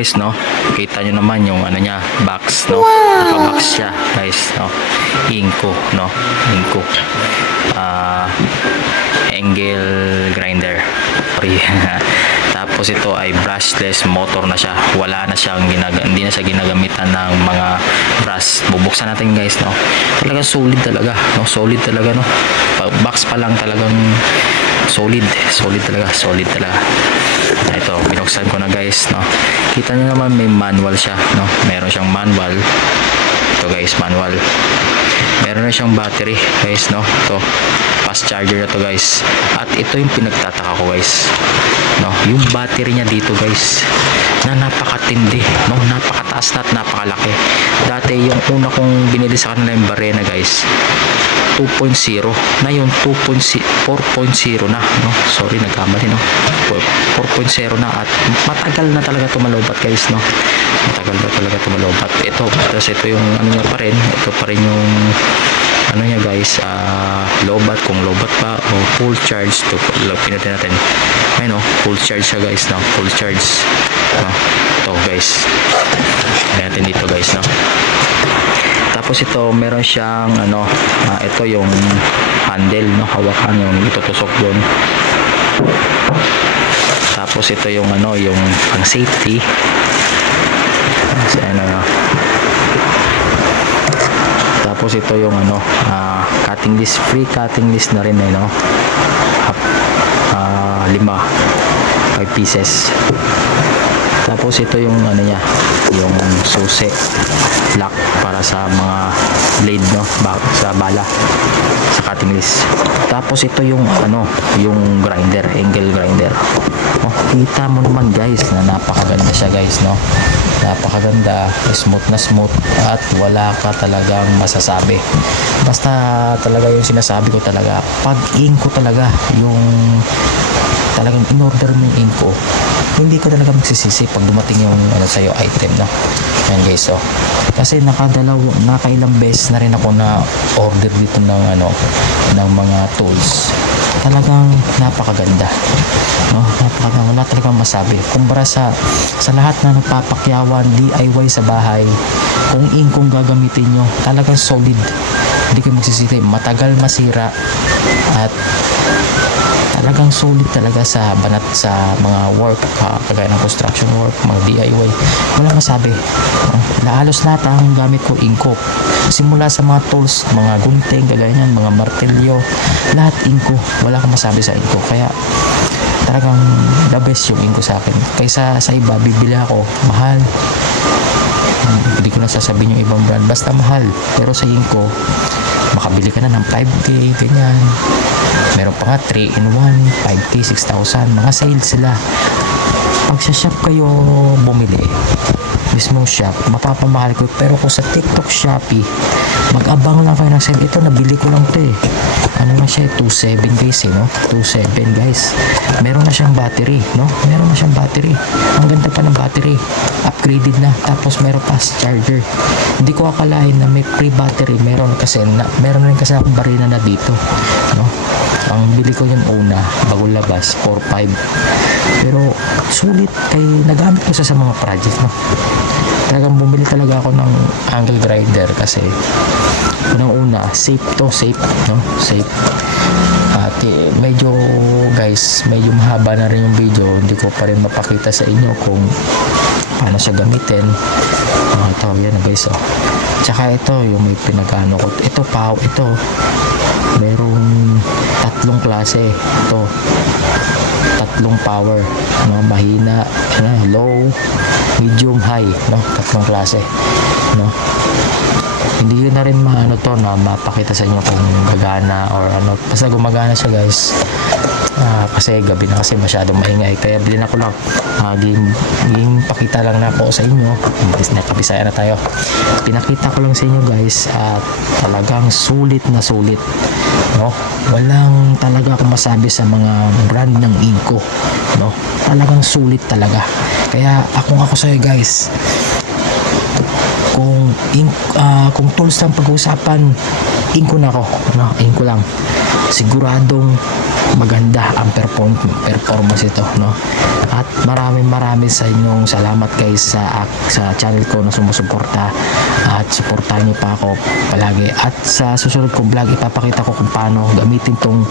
Guys, no, kita nyo naman yung ano niya, box, no, naka-box siya guys, no, Inco, no, Inco angle grinder. Sorry. Tapos ito ay brushless motor na siya, wala na siyang hindi na siya ginagamitan ng mga brush. Bubuksan natin guys, no, talagang solid talaga, no, solid talaga, no, box pa lang talagang solid talaga. Ito, binuksan ko na guys, no. Kita nyo naman may manual siya, no. Meron siyang manual. Ito guys, manual. Meron na siyang battery guys, no. Ito, fast charger na to guys. At ito yung pinagtataka ko guys, no. Yung battery niya dito guys, na napakatindi, no. Napakataas na at napakalaki. Dati yung una kong binili sa kanila yung Barena guys, 2.0 na, yung 4.0 na, no. Sorry, nagkamali, no. 4.0 na at matagal na talaga tumalobat guys, no. Matagal na talaga tumalobat. Ito, kasi ito yung ano niya pa rin, ito pa rin yung ano niya guys, lobat, kung lobat pa o full charge. Ito, pinutin natin. Ayun, no, full charge siya guys, no. Full charge, no. Ito guys, natin dito guys, no. Tapos ito, meron siyang ano, ito yung handle, no, hawakan yung itutusok doon. Tapos ito yung ano, yung pang safety. Kasi ano, no. Tapos ito yung ano, cutting list, free cutting list na rin, eh, no. 5 pieces. Tapos ito yung ano niya, yung susi lock para sa mga blade, no, sa bala, sa cutting list. Tapos ito yung ano, yung grinder, angle grinder. Oh, kita mo naman guys na napakaganda siya guys, no. Napakaganda, smooth na smooth at wala ka talagang masasabi. Basta talaga yung sinasabi ko talaga, pag Inco talaga yung talagang in-order mo yung Inco, hindi ka talaga magsisisi pag dumating yung ano sa'yo item, no. Yan guys, oh. Kasi nakailang beses na rin ako na order dito ng ano, ng mga tools. Talagang napakaganda, no. Napakaganda, wala talagang masabi. Kumpara sa lahat na nagpapakyawan DIY sa bahay, kung Inco gagamitin nyo, talagang solid, hindi kayo magsisisi, matagal masira at talagang solid talaga sa banat sa mga work, kagaya ng construction work, mga DIY, wala masabi. Halos lahat ang gamit ko Inco, simula sa mga tools, mga gunting, kagaya yan, mga martilyo, lahat Inco, wala kang masabi sa Inco. Kaya talagang the best yung Inco sa akin. Kaysa sa iba, bibili ako mahal, hindi ko na sasabihin yung ibang brand, basta mahal. Pero sa Inco, makabili ka na ng 5K, ganyan. Meron pa nga 3-in-1, 5K, 6,000, mga sale sila. Pag sa shop kayo bumili, mismong shop, mapapamahal ko. Pero kung sa TikTok, Shopee, mag-abang lang kayo ng sale. Ito, nabili ko lang ito, eh. Ano na siya, 2.7 guys, eh, no? 2.7 guys. Meron na siyang battery, no? Meron na siyang battery. Ang ganda pa ng battery. Upgraded na. Tapos meron fast charger. Hindi ko akalain na may free battery. Meron rin kasi akong Barena na dito, no? Ang bili ko yung una, bago labas, 4.5. Pero sulit, kay nagamit ko sa mga project, no? Talagang bumili talaga ako ng angle grinder kasi unang-una, safe to, safe, no? Safe. At medyo guys, medyo mahaba na rin yung video, hindi ko pa rin mapakita sa inyo kung paano siya gamitin. Ito, yan guys, oh. Tsaka ito, yung may pinagano ko. Ito, ito. Merong 3 klase. Ito. 3 power. No? Mahina, low, medium, high. No? 3 klase. No? Hindi na rin to na mapakita sa inyo kung gagana or ano. Basta gumagana siya guys. Kasi gabi na, kasi masyadong maingay, kaya bilhin ako lang. Ging pakita lang na ako sa inyo. Nakabisaya na tayo. Pinakita ko lang sa inyo guys at talagang sulit na sulit, no? Walang talaga akong masabi sa mga brand ng Inco, no? Talagang sulit talaga. Kaya ako sa'yo guys, kung tools lang pag-uusapan, inko na ako, no? Inko lang. Siguradong maganda ang performance ito, no? At maraming sa inyong salamat guys sa channel ko na sumusuporta, at suportahan niyo pa ako palagi. At sa susunod kong vlog, ipapakita ko kung paano gamitin tong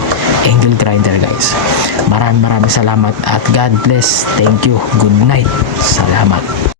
angle grinder guys. Maraming salamat at God bless. Thank you. Good night. Salamat.